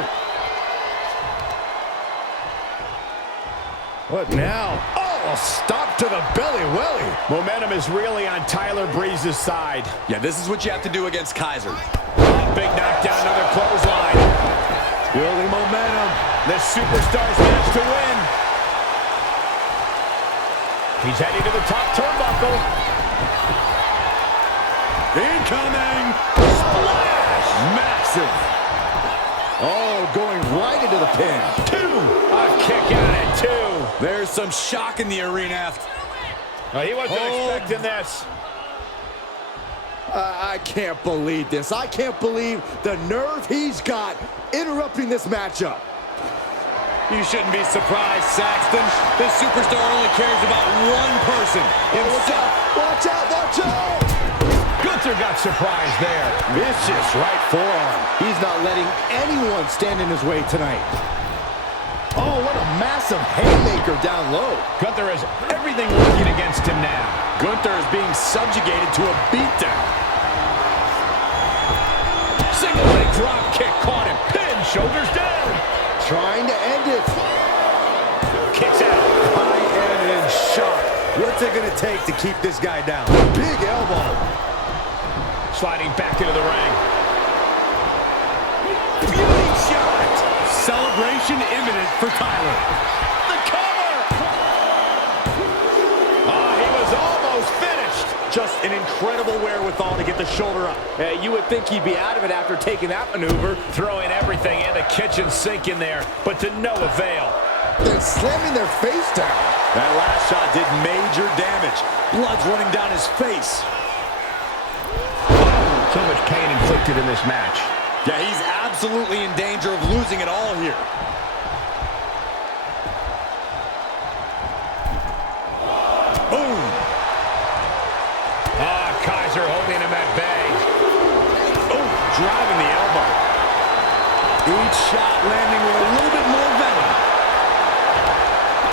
What now? Oh, a stop to the belly welly. Momentum is really on Tyler Breeze's side. Yeah, this is what you have to do against Kaiser. Oh, big knockdown, another clothesline. Building momentum. The superstar's match to win. He's heading to the top turnbuckle. Incoming! Splash! Massive! Oh, going right into the pin. A kick out at 2. There's some shock in the arena. He wasn't expecting this. I can't believe this. I can't believe the nerve he's got interrupting this matchup. You shouldn't be surprised, Saxton. This superstar only cares about one person. Watch out! Watch out! Watch out! Gunther got surprised there. Vicious right forearm. He's not letting anyone stand in his way tonight. Oh, what a massive haymaker down low. Gunther has everything working against him now. Gunther is being subjugated to a beatdown. Single leg drop kick caught him. Pin, shoulders down. Trying to end it. Kicks out. I am in shock. What's it going to take to keep this guy down? Big elbow. Sliding back into the ring. Beauty shot! Celebration imminent for Tyler. The cover! Oh, he was almost finished. Just an incredible wherewithal to get the shoulder up. You would think he'd be out of it after taking that maneuver. Throwing everything in the kitchen sink in there, but to no avail. They're slamming their face down. That last shot did major damage. Blood's running down his face. So much pain inflicted in this match. Yeah, he's absolutely in danger of losing it all here. Boom! Kaiser holding him at bay. Oh, driving the elbow. Each shot landing with a little bit more venom.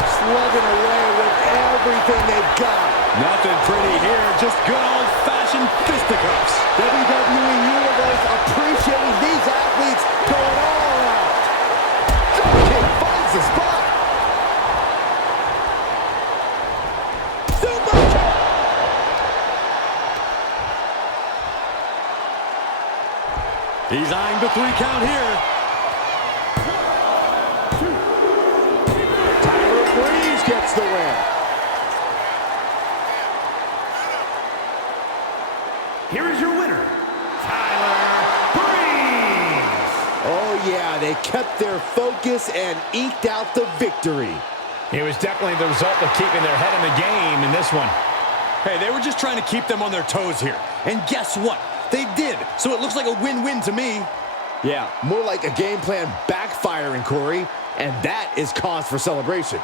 Slugging away with everything they've got. Nothing pretty here, just good old-fashioned fisticuffs. WWE Universe appreciating these athletes going all out. Dropkick finds the spot. Super kick. He's eyeing the 3 count here. Tyler Breeze gets the win. Here is your winner, Tyler Breeze. Oh yeah, they kept their focus and eked out the victory. It was definitely the result of keeping their head in the game in this one. Hey, they were just trying to keep them on their toes here. And guess what? They did. So it looks like a win-win to me. Yeah, more like a game plan backfiring, Corey. And that is cause for celebration.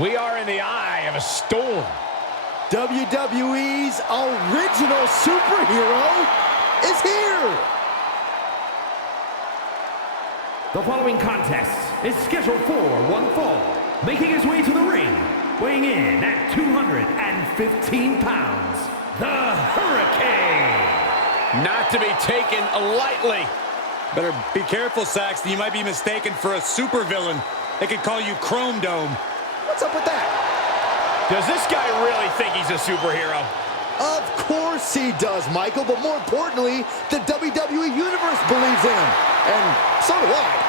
We are in the eye of a storm. WWE's original superhero is here. The following contest is scheduled for one fall. Making his way to the ring, weighing in at 215 pounds, the Hurricane. Not to be taken lightly. Better be careful, Saxton. You might be mistaken for a supervillain. They could call you Chrome Dome. What's up with that? Does this guy really think he's a superhero? Of course he does, Michael, but more importantly, the WWE Universe believes in him. And so do I.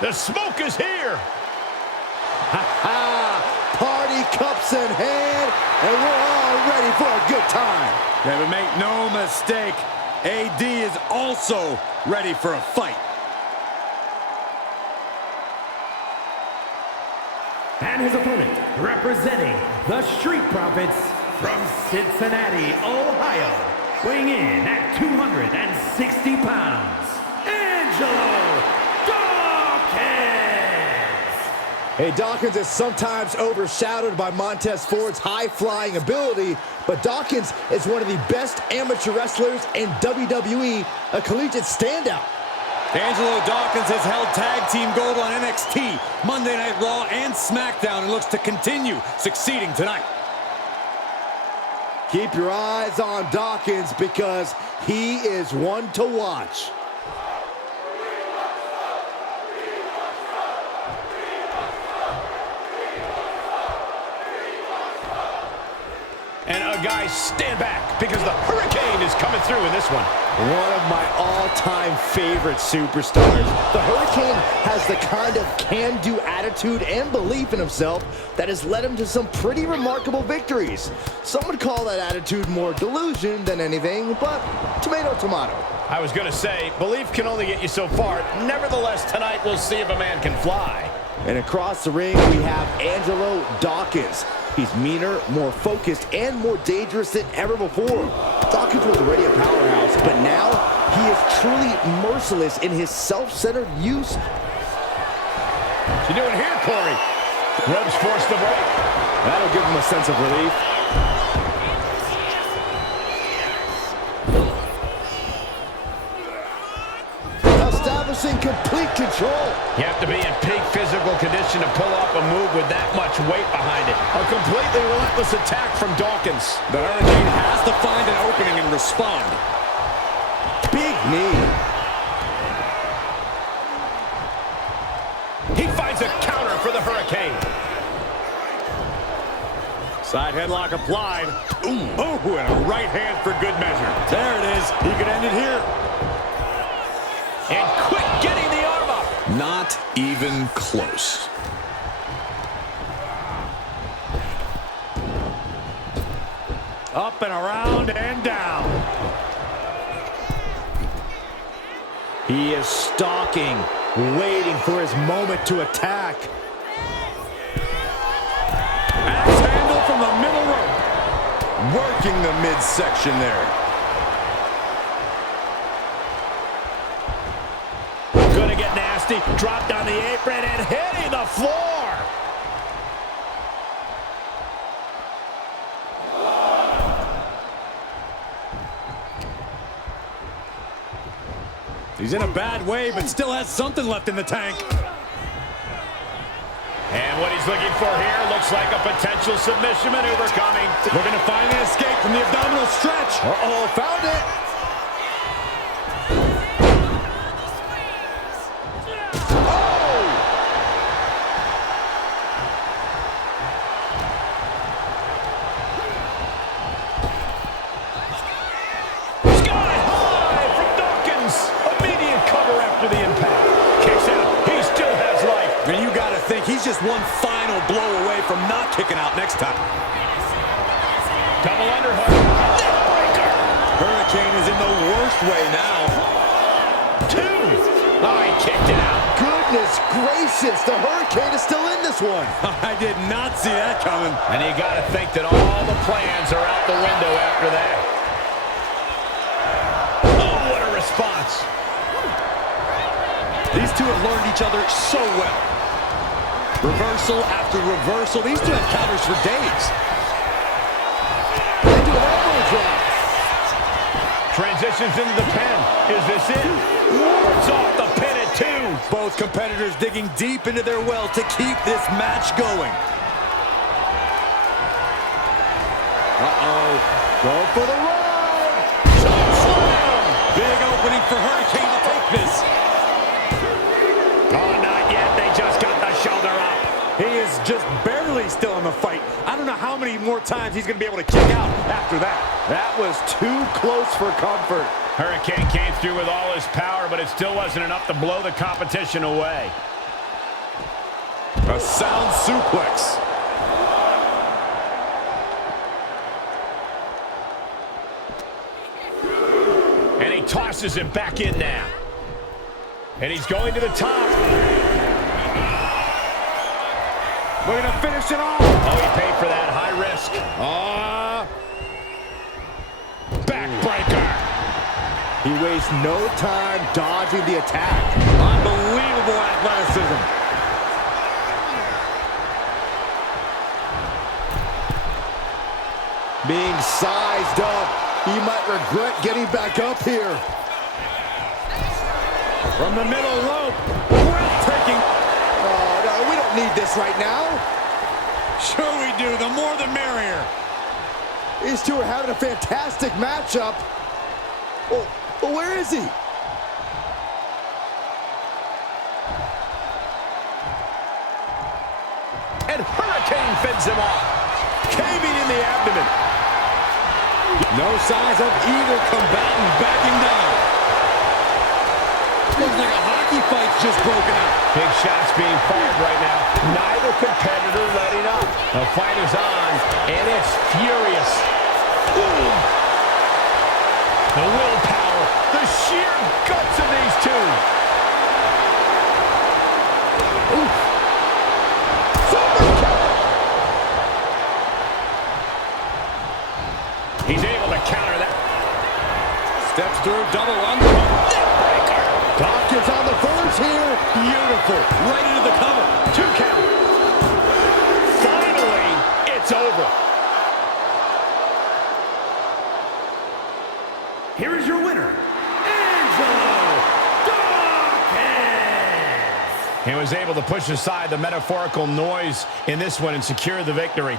The smoke is here. Ha ha! cups in hand, and we're all ready for a good time. Yeah, but make no mistake, AD is also ready for a fight. And his opponent, representing the Street Profits from Cincinnati, Ohio, weighing in at 260 pounds, Angelo Dawkins! Hey, Dawkins is sometimes overshadowed by Montez Ford's high-flying ability, but Dawkins is one of the best amateur wrestlers in WWE, a collegiate standout. Angelo Dawkins has held tag team gold on NXT, Monday Night Raw, and SmackDown, and looks to continue succeeding tonight. Keep your eyes on Dawkins because he is one to watch. And guys, stand back because the Hurricane is coming through in this one. One of my all-time favorite superstars. The Hurricane has the kind of can-do attitude and belief in himself that has led him to some pretty remarkable victories. Some would call that attitude more delusion than anything, but tomato, tomato. I was going to say, belief can only get you so far. Nevertheless, tonight we'll see if a man can fly. And across the ring, we have Angelo Dawkins. He's meaner, more focused, and more dangerous than ever before. Dawkins was already a powerhouse, but now he is truly merciless in his self-centered use. What's he doing here, Corey? Ropes forced the break. That'll give him a sense of relief. Establishing complete control. You have to be in peak physical condition to pull off a move with that much weight behind it. A completely relentless attack from Dawkins. The Hurricane has to find an opening and respond. Big knee. He finds a counter for the Hurricane. Side headlock applied. Ooh, oh, and a right hand for good measure. There it is. He could end it here. And quick getting the arm up. Not even close. Up and around and down. He is stalking, waiting for his moment to attack. Axe handle from the middle rope. Working the midsection there. Gonna get nasty. Dropped on the apron and hitting the floor. He's in a bad way, but still has something left in the tank. And what he's looking for here looks like a potential submission maneuver coming. Looking to find an escape from the abdominal stretch. Uh-oh, found it. The impact. Kicks out. He still has life. And you got to think he's just one final blow away from not kicking out next time. Double underhook. Neckbreaker. Hurricane is in the worst way now. Two. Oh, he kicked it out. Goodness gracious, the Hurricane is still in this one. I did not see that coming. And you got to think that all the plans are out the window after that. Oh, what a response. These two have learned each other so well. Reversal after reversal. These two have counters for days. They do an elbow drop. Transitions into the pin. Is this it? Wards off the pin at two. Both competitors digging deep into their well to keep this match going. Uh-oh. Going for the run. Slam. Big opening for Hurricane to take this. Oh, not yet. They just got the shoulder up. He is just barely still in the fight. I don't know how many more times he's going to be able to kick out after that. That was too close for comfort. Hurricane came through with all his power, but it still wasn't enough to blow the competition away. A sound suplex. tosses him back in now. And he's going to the top. We're going to finish it off. Oh, he paid for that. High risk. Backbreaker. He wastes no time dodging the attack. Unbelievable athleticism. Being sized up, he might regret getting back up here. From the middle rope. Breathtaking. Oh, no, we don't need this right now. Sure we do. The more the merrier. These two are having a fantastic matchup. Oh, but where is he? And Hurricane fends him off. Caving in the abdomen. No signs of either combatant backing down. Looks like a hockey fight's just broken out. Big shots being fired right now. Neither competitor letting up. The fight is on, and it's furious. Ooh. The willpower, the sheer guts of these two. Ooh. He's able to counter that. Steps through, double under. Dawkins on the verge here. Beautiful. Right into the cover. 2 count. Finally, it's over. Here is your winner, Angelo Dawkins. He was able to push aside the metaphorical noise in this one and secure the victory.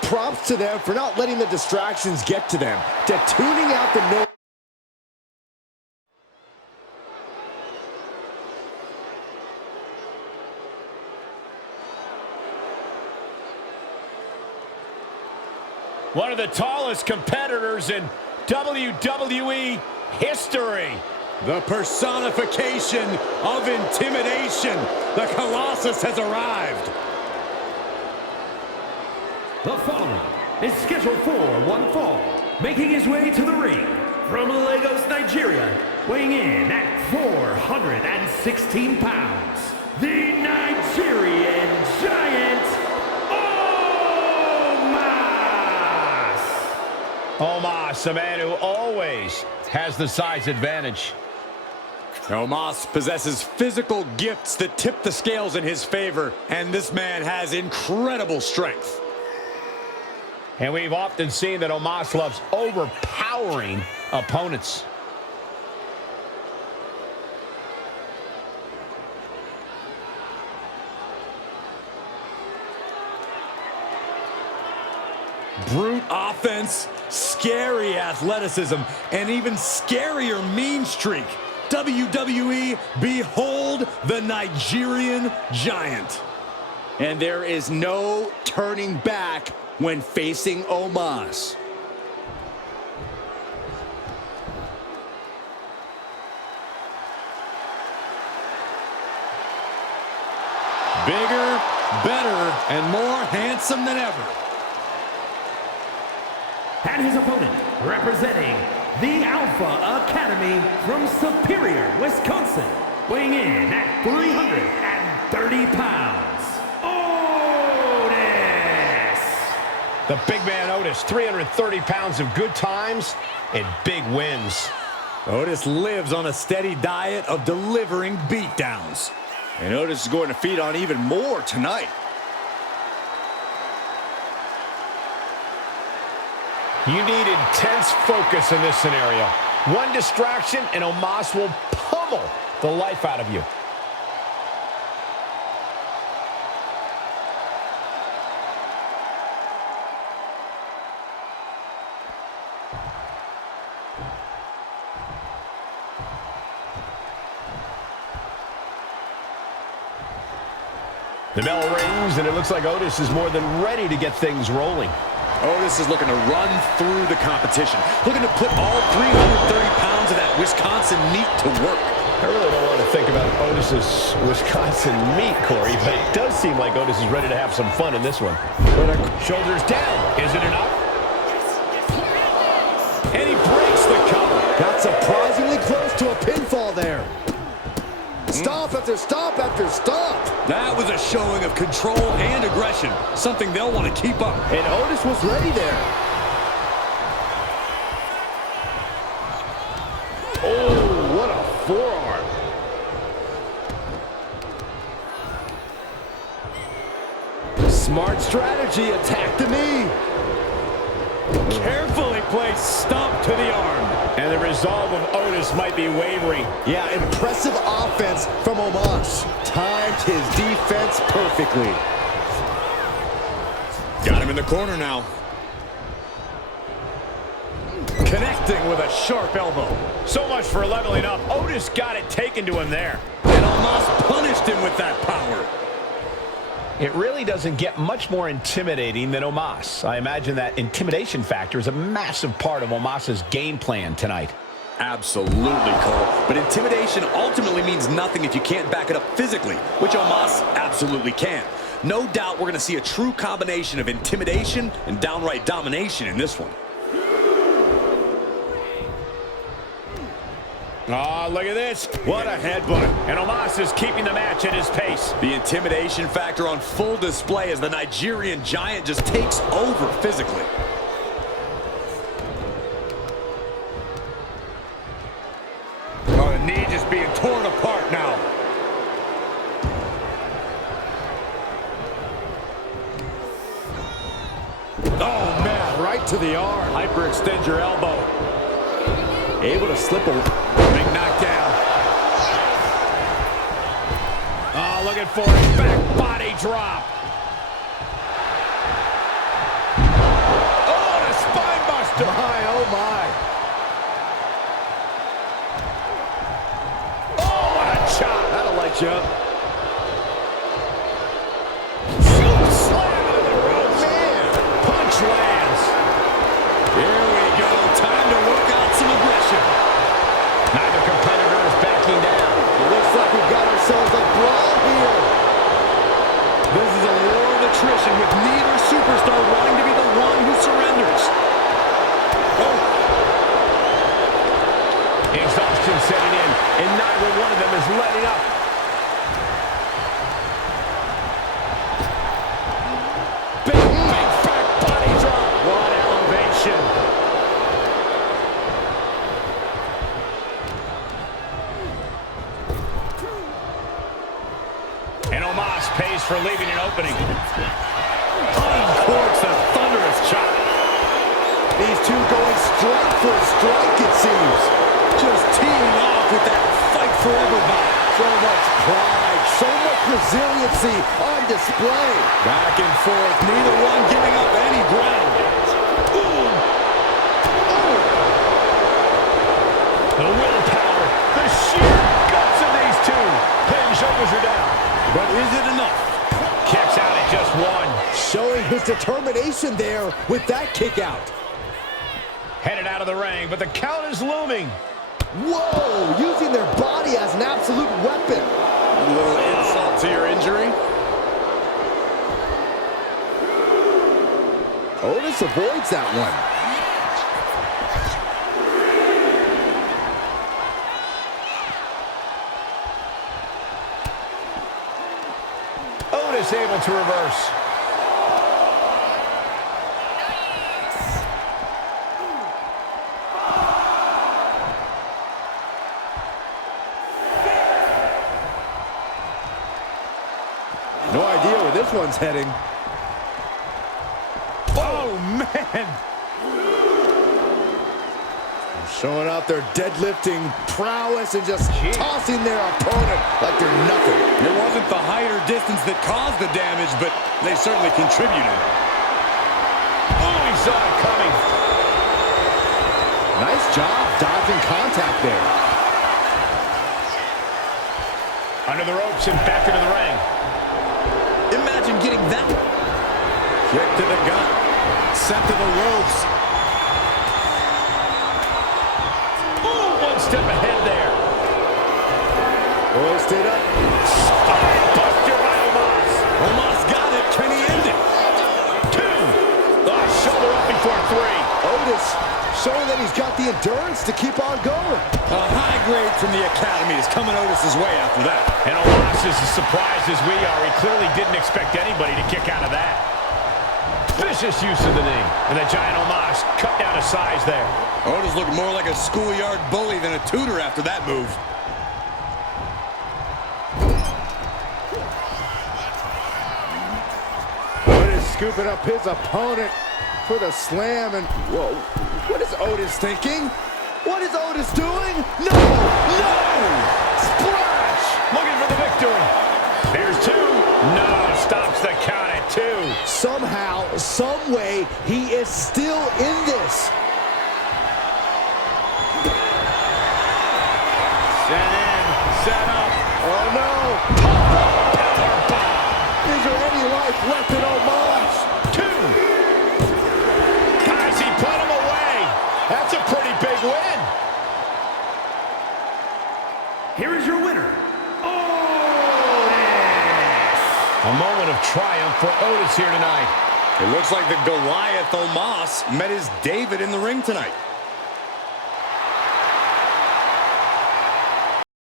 Props to them for not letting the distractions get to them, to tuning out the noise. One of the tallest competitors in WWE history. The personification of intimidation. The Colossus has arrived. The following is scheduled for one fall, making his way to the ring from Lagos, Nigeria, weighing in at 416 pounds, the Nigerian Giant, Omos, a man who always has the size advantage. Omos possesses physical gifts that tip the scales in his favor, and this man has incredible strength. And we've often seen that Omos loves overpowering opponents. Brute offense, scary athleticism, and even scarier mean streak. WWE, behold the Nigerian Giant. And there is no turning back when facing Omos. Bigger, better, and more handsome than ever. and his opponent, representing the Alpha Academy from Superior, Wisconsin, weighing in at 330 pounds, Otis! The big man Otis, 330 pounds of good times and big wins. Otis lives on a steady diet of delivering beatdowns. And Otis is going to feed on even more tonight. You need intense focus in this scenario. One distraction and Omos will pummel the life out of you. The bell rings, and it looks like Otis is more than ready to get things rolling. Otis is looking to run through the competition, looking to put all 330 pounds of that Wisconsin meat to work. I really don't want to think about Otis's Wisconsin meat, Corey, but it does seem like Otis is ready to have some fun in this one. Shoulders down. Is it enough? And he breaks the cover. Got surprisingly close to a pinfall there. Stomp after stomp after stomp. That was a showing of control and aggression, something they'll want to keep up. And Otis was ready there. Oh, what a forearm. Smart strategy, attack the knee. Carefully placed stomp to the arm. And the resolve of Otis might be wavering. Yeah, impressive offense from Omos. Timed his defense perfectly. Got him in the corner now. Connecting with a sharp elbow. So much for leveling up. Otis got it taken to him there. And Omos punished him with that power. It really doesn't get much more intimidating than Omos. I imagine that intimidation factor is a massive part of Omos's game plan tonight. Absolutely, Cole. But intimidation ultimately means nothing if you can't back it up physically, which Omos absolutely can. No doubt we're going to see a true combination of intimidation and downright domination in this one. Oh, look at this. What a headbutt. And Omos is keeping the match at his pace. The intimidation factor on full display as the Nigerian giant just takes over physically. Oh, the knee just being torn apart now. Oh, man, right to the arm. Hyperextend your elbow. Able to slip a Big knockdown. Oh, looking for a back body drop. Oh, and a spine buster. My, oh, my. Oh, what a chop. That'll light you up. Shoot slam into the ropes. Man. Punch lands. Here we go. Time to work out some aggression. Neither competitor is backing down. It looks like we've got ourselves a brawl here. This is a war of attrition with neither superstar wanting to be the one who surrenders. Oh. Exhaustion setting in, and neither one of them is letting up. Big back body drop. What elevation. And Omos pays for leaving an opening. Uncorks a thunderous chop. These two going strike for strike, it seems. Just teeing off with that fight forever vibe. So much pride, so much resiliency on display. Back and forth, neither one giving up any ground. Ooh. Ooh. The willpower, the sheer guts of these two. Head and shoulders are down. But is it enough? Kicks out at just one. Showing his determination there with that kick out. Headed out of the ring, but the count is looming. Whoa, using their body as an absolute weapon. A little insult to your injury. Otis avoids that one. Otis able to reverse. No idea where this one's heading. Oh, man. Showing off their deadlifting prowess and just tossing their opponent like they're nothing. It wasn't the height or distance that caused the damage, but they certainly contributed. Oh, he saw it coming. Nice job dodging contact there. Under the ropes and back into the ring. Imagine getting that. Kick to the gut. Sent to the ropes. Ooh, one step ahead there. Hoisted up. Spine buster by Omos. Omos got it. Can he end it? 2. Oh, shoulder up before 3. Otis showing that he's got the endurance to keep on going. A high grade from the Academy is coming Otis's way after that. And Omos is as surprised as we are. He clearly didn't expect anybody to kick out of that. Vicious use of the knee. And the giant Omos cut down a size there. Otis looked more like a schoolyard bully than a tutor after that move. Otis scooping up his opponent for the slam, and whoa, what is Otis thinking? What is Otis doing? No! No! Splash! Looking for the victory. There's two. No, stops the count at two. Somehow, some way, he is still in this. Set in, set up. Oh no! Powerbomb. Is there any life left in Omos? Two. Guys, he put him away. That's a pretty big win. Here is your winner, Otis! A moment of triumph for Otis here tonight. It looks like the Goliath Omos met his David in the ring tonight.